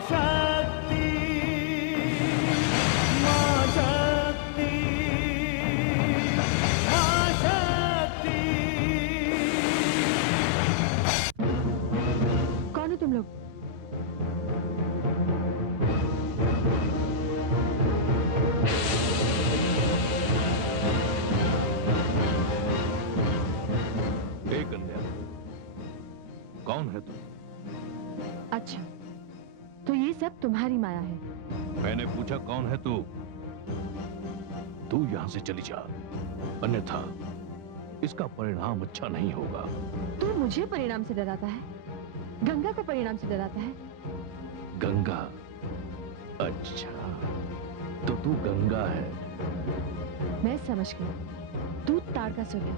शक्ति, मां शक्ति, मां शक्ति। कौन हो तुम लोग? कन्या, कौन है तू? अच्छा, तो ये सब तुम्हारी माया है? मैंने पूछा कौन है तू? तू यहां से चली जा, अन्यथा इसका परिणाम अच्छा नहीं होगा। तू मुझे परिणाम से डराता है? गंगा को परिणाम से डराता है? गंगा? अच्छा, तो तू गंगा है। मैं समझ गई, तू तारकासुर है।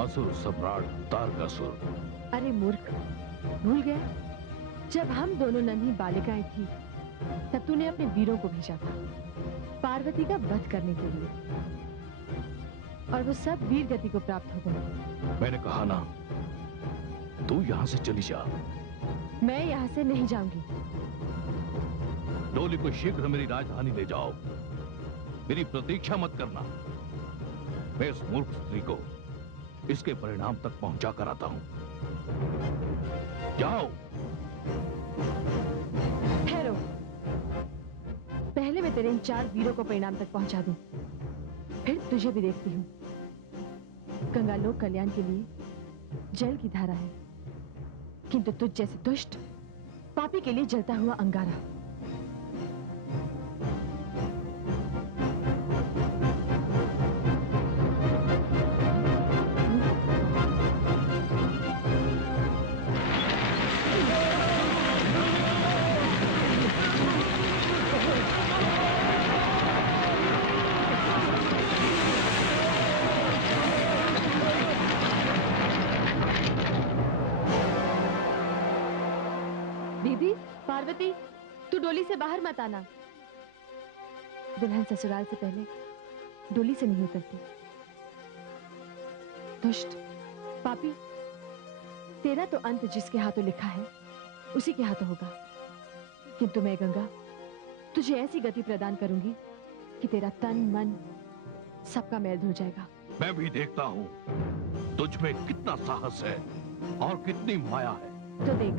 असुर सम्राट तारकासुर। अरे मूर्ख, भूल गया? जब हम दोनों नन्ही बालिकाएं थी, तब तूने अपने वीरों को भेजा था पार्वती का वध करने के लिए, और वो सब वीर गति को प्राप्त हो गए। मैंने कहा ना, तू यहां से चली जा। मैं यहां से नहीं जाऊंगी। डोली को शीघ्र मेरी राजधानी ले जाओ। मेरी प्रतीक्षा मत करना। मैं इस मूर्ख स्त्री को इसके परिणाम तक पहुंचा कर आता हूं। जाओ। ठहरो, पहले मैं तेरे इन 4 वीरों को परिणाम तक पहुंचा दूं, फिर तुझे भी देखती हूं। गंगा लोक कल्याण के लिए जल की धारा है, किंतु तुझ जैसे दुष्ट पापी के लिए जलता हुआ अंगारा। दीदी, पार्वती, तू डोली से बाहर मत आना। दुल्हन ससुराल से पहले डोली से नहीं उतरती। दुष्ट, पापी, तेरा तो अंत जिसके हाथों लिखा है उसी के हाथों होगा। किंतु मैं गंगा तुझे ऐसी गति प्रदान करूंगी कि तेरा तन मन सबका मैल धुल जाएगा। मैं भी देखता हूं तुझ में कितना साहस है और कितनी माया है। तो देख।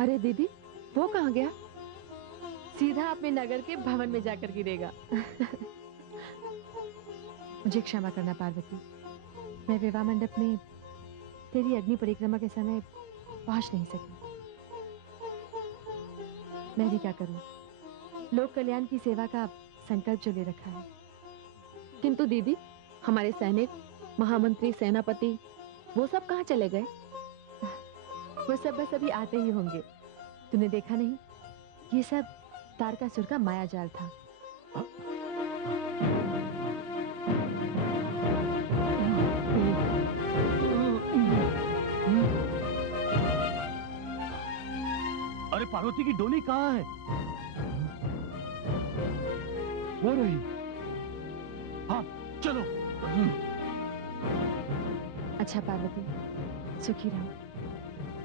अरे दीदी, वो कहाँ गया? सीधा अपने नगर के भवन में जाकर गिरेगा। मुझे क्षमा करना पार्वती, मैं विवाह मंडप में तेरी अग्नि परिक्रमा के समय पहुंच नहीं सकी। मैं भी क्या करूं, लोक कल्याण की सेवा का संकल्प जो ले रखा है। किंतु दीदी, हमारे सैनिक, महामंत्री, सेनापति, वो सब कहाँ चले गए? वो सब बस अभी आते ही होंगे। तूने देखा नहीं, ये सब तारकासुर का माया जाल था। अरे पार्वती की डोली कहाँ है? वो रही। हाँ चलो। अच्छा पार्वती, सुखी रहो।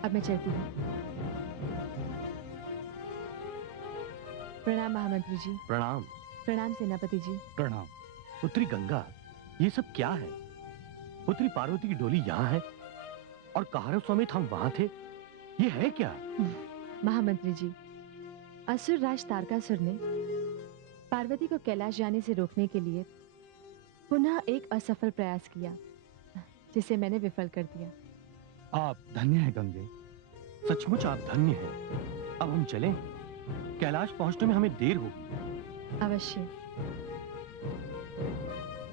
अब मैं चलती हूँ। प्रणाम महामंत्री जी। प्रणाम। प्रणाम सेनापति जी। प्रणाम। पुत्री गंगा, ये सब क्या है? पुत्री पार्वती की डोली यहाँ है और कहारव समेत हम वहां थे। ये है क्या? महामंत्री जी, असुर राज तारकासुर ने पार्वती को कैलाश जाने से रोकने के लिए पुनः एक असफल प्रयास किया, जिसे मैंने विफल कर दिया। आप धन्य हैं गंगे, सचमुच आप धन्य हैं। अब हम चलें? कैलाश पहुंचने में हमें देर होगी। अवश्य।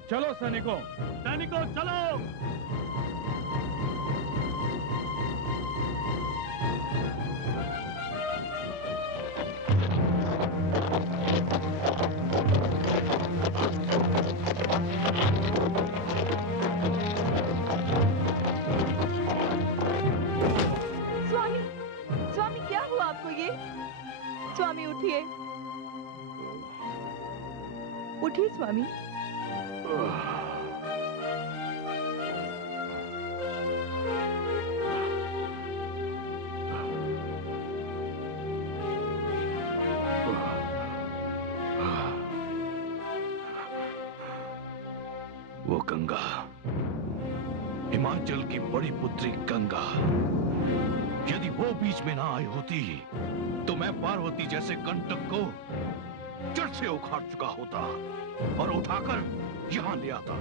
चलो सैनिकों, सैनिकों चलो। स्वामी, स्वामी क्या हुआ आपको ये? स्वामी उठिए, उठिए स्वामी। वो गंगा, हिमाचल की बड़ी पुत्री गंगा, यदि वो बीच में ना आई होती तो मैं पार्वती जैसे कंटक को जड़ से उखाड़ चुका होता और उठाकर यहाँ ले आता।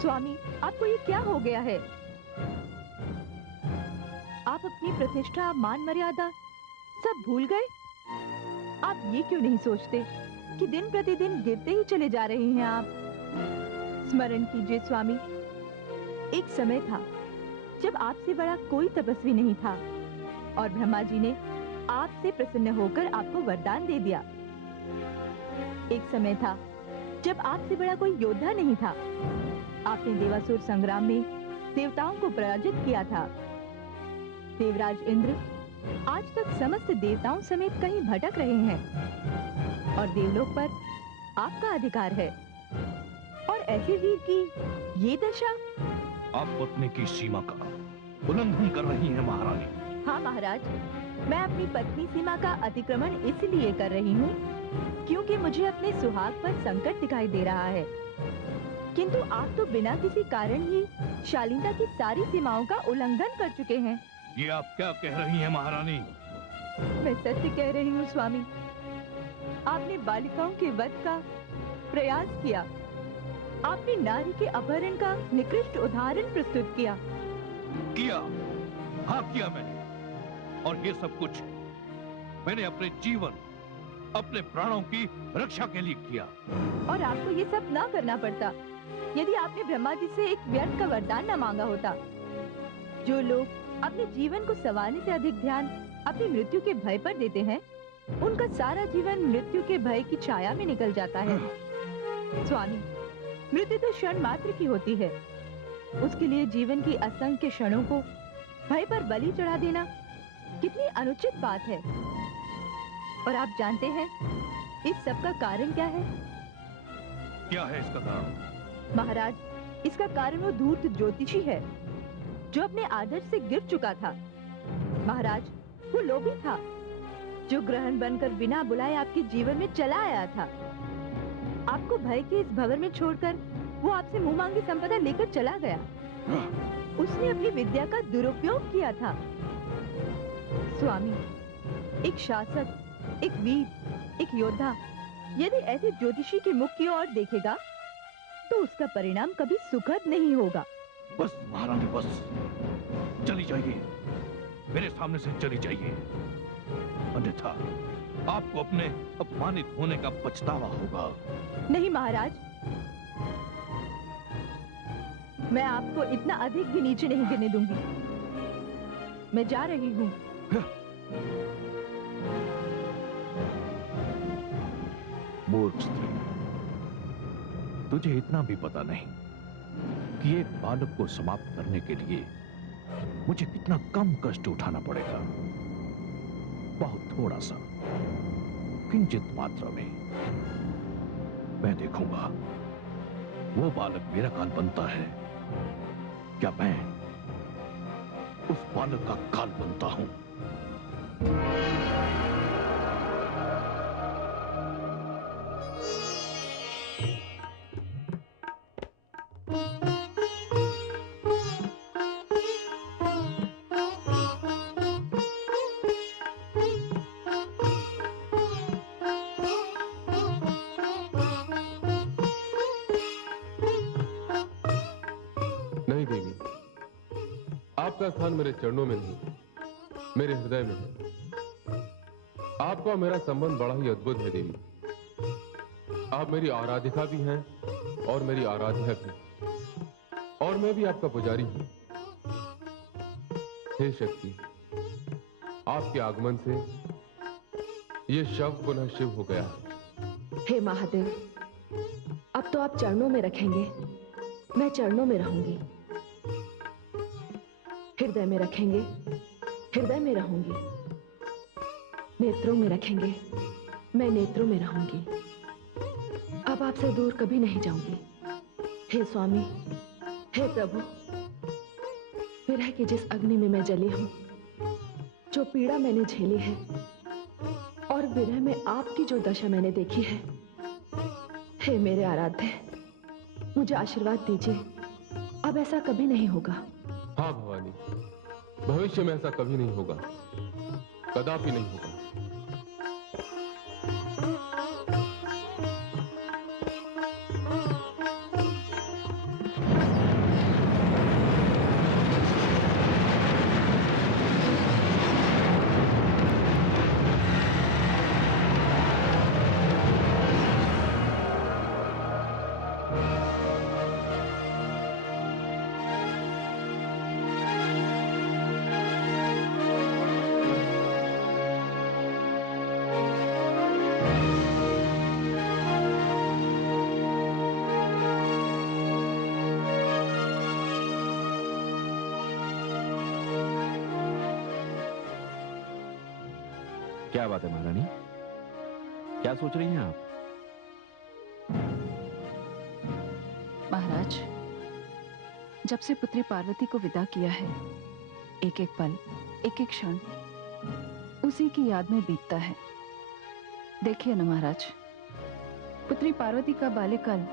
स्वामी, आपको ये क्या हो गया है? आप अपनी प्रतिष्ठा, मान मर्यादा सब भूल गए? आप ये क्यों नहीं सोचते कि दिन प्रतिदिन गिरते ही चले जा रहे हैं आप? स्मरण कीजिए स्वामी, एक समय था जब आपसे बड़ा कोई तपस्वी नहीं था और ब्रह्मा जी ने आपसे प्रसन्न होकर आपको वरदान दे दिया। एक समय था जब आपसे बड़ा कोई योद्धा नहीं था। आपने देवासुर संग्राम में देवताओं को पराजित किया था। देवराज इंद्र आज तक समस्त देवताओं समेत कहीं भटक रहे हैं और देवलोक पर आपका अधिकार है। और ऐसे वीर की ये दशा। आप पत्नी की सीमा का उल्लंघन कर रही हैं महारानी। हाँ महाराज, मैं अपनी पत्नी सीमा का अतिक्रमण इसलिए कर रही हूँ क्योंकि मुझे अपने सुहाग पर संकट दिखाई दे रहा है। किंतु आप तो बिना किसी कारण ही शालीनता की सारी सीमाओं का उल्लंघन कर चुके हैं। ये आप क्या कह रही हैं महारानी? मैं सत्य कह रही हूँ स्वामी। आपने बालिकाओं के वध का प्रयास किया। आपने नारी के अपहरण का निकृष्ट उदाहरण प्रस्तुत किया। किया, हाँ किया मैंने। और ये सब कुछ मैंने अपने जीवन, अपने प्राणों की रक्षा के लिए किया। और आपको ये सब ना करना पड़ता यदि आपने ब्रह्मा जी से एक व्यर्थ का वरदान न मांगा होता। जो लोग अपने जीवन को संवारने से अधिक ध्यान अपनी मृत्यु के भय पर देते हैं, उनका सारा जीवन मृत्यु के भय की छाया में निकल जाता है। स्वामी, मृत्यु तो क्षण मात्र की होती है। उसके लिए जीवन की असंख्य क्षणों को भय पर बलि चढ़ा देना कितनी अनुचित बात है। और आप जानते हैं इस सब का कारण क्या है? क्या है इसका कारण? महाराज, इसका कारण वो धूर्त ज्योतिषी है जो अपने आदर्श से गिर चुका था। महाराज, वो लोभी था जो ग्रहण बनकर बिना बुलाए आपके जीवन में चला आया था। आपको भय के इस भंवर में छोड़कर वो आपसे मुंह मांगी संपदा लेकर चला गया। उसने अपनी विद्या का दुरुपयोग किया था। स्वामी, एक शासक, एक वीर, एक योद्धा यदि ऐसे ज्योतिषी के मुख की ओर देखेगा तो उसका परिणाम कभी सुखद नहीं होगा। बस महारानी, बस चली जाइए, मेरे सामने से चली जाइए, अन्यथा आपको अपने अपमानित होने का पछतावा होगा। नहीं महाराज, मैं आपको इतना अधिक भी नीचे नहीं गिरने दूंगी। मैं जा रही हूँ। मूर्ख स्त्री, तुझे इतना भी पता नहीं कि एक बालक को समाप्त करने के लिए मुझे कितना कम कष्ट उठाना पड़ेगा। बहुत थोड़ा सा, किंचित मात्रा में। मैं देखूंगा वो बालक मेरा काल बनता है, क्या मैं उस बालक का काल बनता हूं। नहीं देवी, आपका स्थान मेरे चरणों में नहीं, मेरे हृदय में है। आपका और मेरा संबंध बड़ा ही अद्भुत है देवी। आप मेरी आराधिका भी हैं और मेरी आराध्या भी, और मैं भी आपका पुजारी हूं। हे शक्ति, आपके आगमन से ये शव पुनः शिव हो गया है। हे महादेव, अब तो आप चरणों में रखेंगे, मैं चरणों में रहूंगी। हृदय में रखेंगे, हृदय में रहूंगी। नेत्रों में रखेंगे, मैं नेत्रों में रहूंगी। अब आपसे दूर कभी नहीं जाऊंगी। हे स्वामी, हे प्रभु, विरह की जिस अग्नि में मैं जली हूं, जो पीड़ा मैंने झेली है, और विरह में आपकी जो दशा मैंने देखी है, हे मेरे आराध्य, मुझे आशीर्वाद दीजिए, अब ऐसा कभी नहीं होगा। हाँ भवानी, भविष्य में ऐसा कभी नहीं होगा, कदापि नहीं होगा। क्या बात है महारानी, क्या सोच रही हैं आप? महाराज, जब से पुत्री पार्वती को विदा किया है, एक एक पल, एक एक क्षण उसी की याद में बीतता है। देखिए ना महाराज, पुत्री पार्वती का बाल्यकाल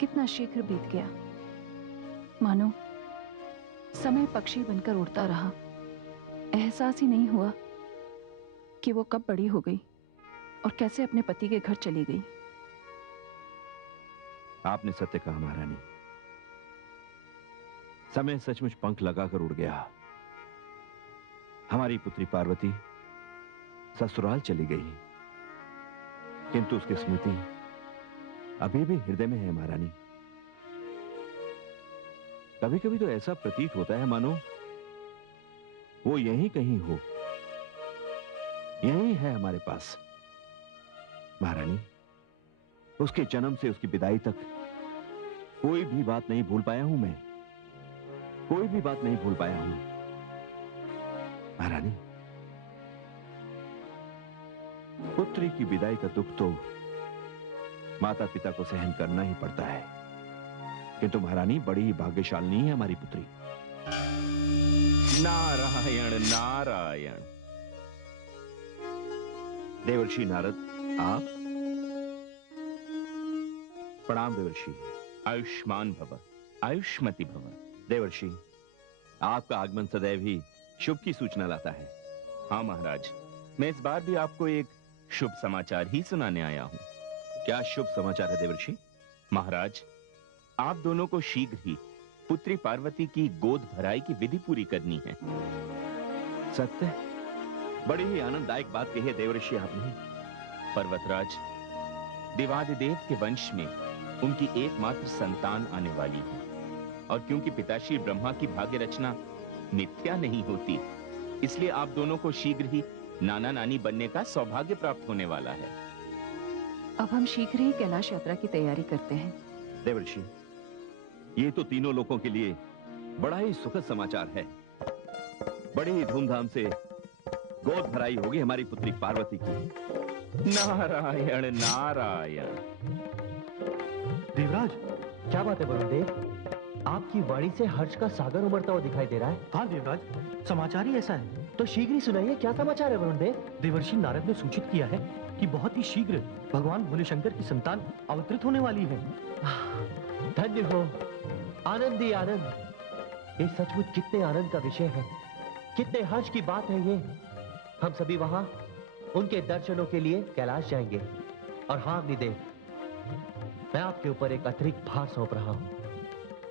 कितना शीघ्र बीत गया। मानो समय पक्षी बनकर उड़ता रहा, एहसास ही नहीं हुआ कि वो कब बड़ी हो गई और कैसे अपने पति के घर चली गई। आपने सत्य कहा महारानी, समय सचमुच पंख लगाकर उड़ गया। हमारी पुत्री पार्वती ससुराल चली गई, किंतु उसकी स्मृति अभी भी हृदय में है महारानी। कभी कभी तो ऐसा प्रतीत होता है मानो वो यहीं कहीं हो, यही है हमारे पास। महारानी, उसके जन्म से उसकी विदाई तक कोई भी बात नहीं भूल पाया हूं मैं, कोई भी बात नहीं भूल पाया हूं महारानी। पुत्री की विदाई का दुख तो माता पिता को सहन करना ही पड़ता है, किंतु महारानी बड़ी ही भाग्यशालिनी है हमारी पुत्री। नारायण नारायण। देवर्षि नारद, आप? प्रणाम देवर्षि। आयुष्मान भव, आयुष्मति भव। देवर्षि, आपका आगमन सदैव ही शुभ की सूचना लाता है। हाँ महाराज, मैं इस बार भी आपको एक शुभ समाचार ही सुनाने आया हूँ। क्या शुभ समाचार है देवर्षि? महाराज, आप दोनों को शीघ्र ही पुत्री पार्वती की गोद भराई की विधि पूरी करनी है। सत्य? बड़ी ही आनंददायक बात कही है देवर्षि आपने। पर्वतराज, देवादिदेव के वंश में उनकी एकमात्र संतान आने वाली है, और क्योंकि पिताश्री ब्रह्मा की भाग्य रचना मिथ्या नहीं होती, इसलिए आप दोनों को शीघ्र ही नाना नानी बनने का सौभाग्य प्राप्त होने वाला है। अब हम शीघ्र ही कैलाश यात्रा की तैयारी करते हैं। देवर्षि, ये तो तीनों लोगों के लिए बड़ा ही सुखद समाचार है। बड़ी ही धूमधाम से गोद भराई होगी हमारी पुत्री पार्वती की। नारायण नारायण। देवराज, क्या बात है वरुण देव? आपकी वाणी से हर्ष का सागर उमड़ता हुआ दिखाई दे रहा है। हाँ देवराज, समाचार ही ऐसा है। तो शीघ्र ही सुनाइए, क्या समाचार है वरुण देव? देवर्षि नारद ने सूचित किया है कि बहुत ही शीघ्र भगवान भोले शंकर की संतान अवतरित होने वाली है। धन्य हो, आनंद ही आनंद। ये सचमुच कितने आनंद का विषय है, कितने हर्ष की बात है ये। हम सभी वहां उनके दर्शनों के लिए कैलाश जाएंगे। और हाँ अग्निदेव, मैं आपके ऊपर एक अतिरिक्त भार सौंप रहा हूं।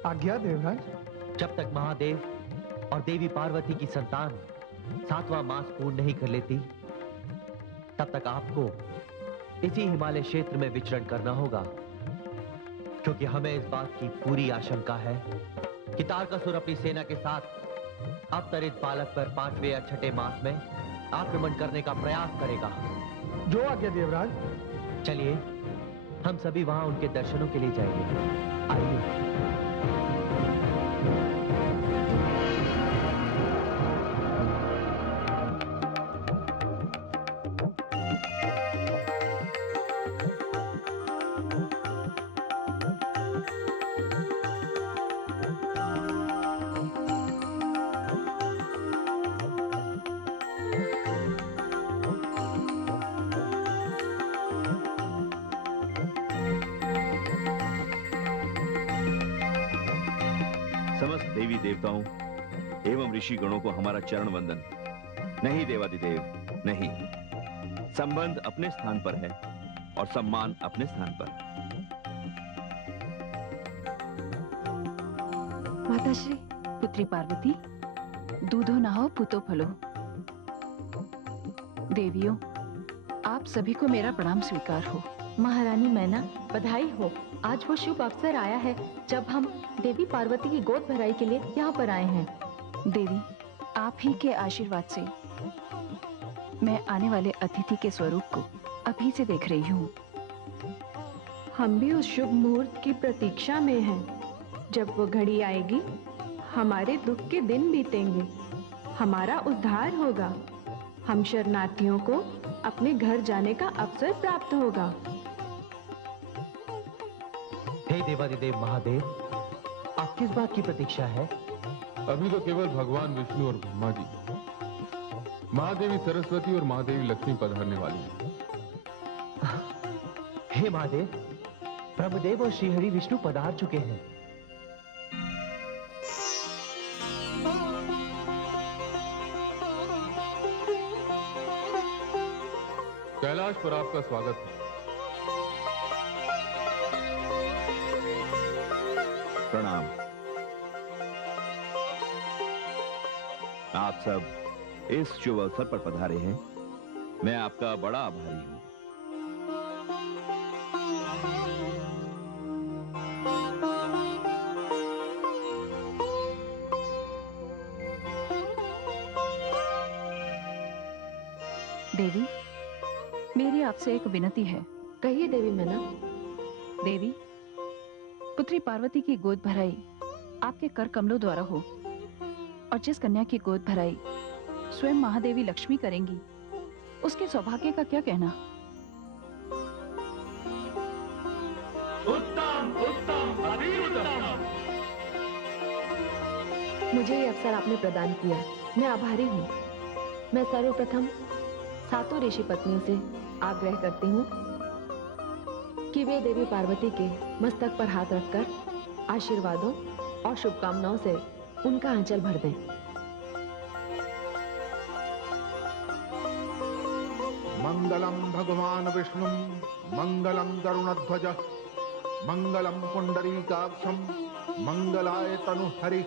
आज्ञा देवराज। जब तक महादेव और देवी पार्वती की संतान 7वां मास पूर्ण नहीं कर लेती, तब तक आपको इसी हिमालय क्षेत्र में विचरण करना होगा, क्योंकि हमें इस बात की पूरी आशंका है कि तारकासुर अपनी सेना के साथ अवतरित बालक पर 5वें या 6ठे मास में आक्रमण करने का प्रयास करेगा। जो आज्ञा देवराज। चलिए हम सभी वहां उनके दर्शनों के लिए जाएंगे। आइए। समस्त देवी देवताओं एवं ऋषि गणों को हमारा चरण वंदन। नहीं देवादिदेव, नहीं। संबंध अपने स्थान पर है और सम्मान अपने स्थान पर। माताश्री, पुत्री पार्वती, दूधो नहाओ पुतो फलो। देवियों, आप सभी को मेरा प्रणाम स्वीकार हो। महारानी मैना, बधाई हो। आज वो शुभ अवसर आया है जब हम देवी पार्वती की गोद भराई के लिए यहाँ पर आए हैं। देवी, आप ही के आशीर्वाद से मैं आने वाले अतिथि के स्वरूप को अभी से देख रही हूँ। हम भी उस शुभ मुहूर्त की प्रतीक्षा में हैं। जब वो घड़ी आएगी, हमारे दुख के दिन बीतेंगे, हमारा उद्धार होगा, हम शरणार्थियों को अपने घर जाने का अवसर प्राप्त होगा। हे देवादिदेव महादेव, आप किस बात की प्रतीक्षा है? अभी तो केवल भगवान विष्णु और ब्रह्मा जी, महादेवी सरस्वती और महादेवी लक्ष्मी पधारने वाली हैं। हे महादेव, ब्रह्मदेव और श्रीहरि विष्णु पधार चुके हैं। कैलाश पर आपका स्वागत है। प्रणाम। आप सब इस शुभ अवसर पर पधारे हैं, मैं आपका बड़ा आभारी हूं। देवी, मेरी आपसे एक विनती है। कहिए देवी मैना। देवी, पुत्री पार्वती की गोद भराई आपके कर कमलों द्वारा हो, और जिस कन्या की गोद भराई स्वयं महादेवी लक्ष्मी करेंगी, उसके सौभाग्य का क्या कहना? उत्तम उत्तम अति उत्तम। मुझे ये अवसर आपने प्रदान किया, मैं आभारी हूँ। मैं सर्वप्रथम 7 ऋषि पत्नियों से आग्रह करती हूँ कि वे देवी पार्वती के मस्तक पर हाथ रखकर आशीर्वादों और शुभकामनाओं से उनका आंचल भर दें। मंगलम भगवान विष्णु, मंगलम गरुणध्वज, मंगलम पुंडरीकाक्षम, मंगलाय तनु हरि।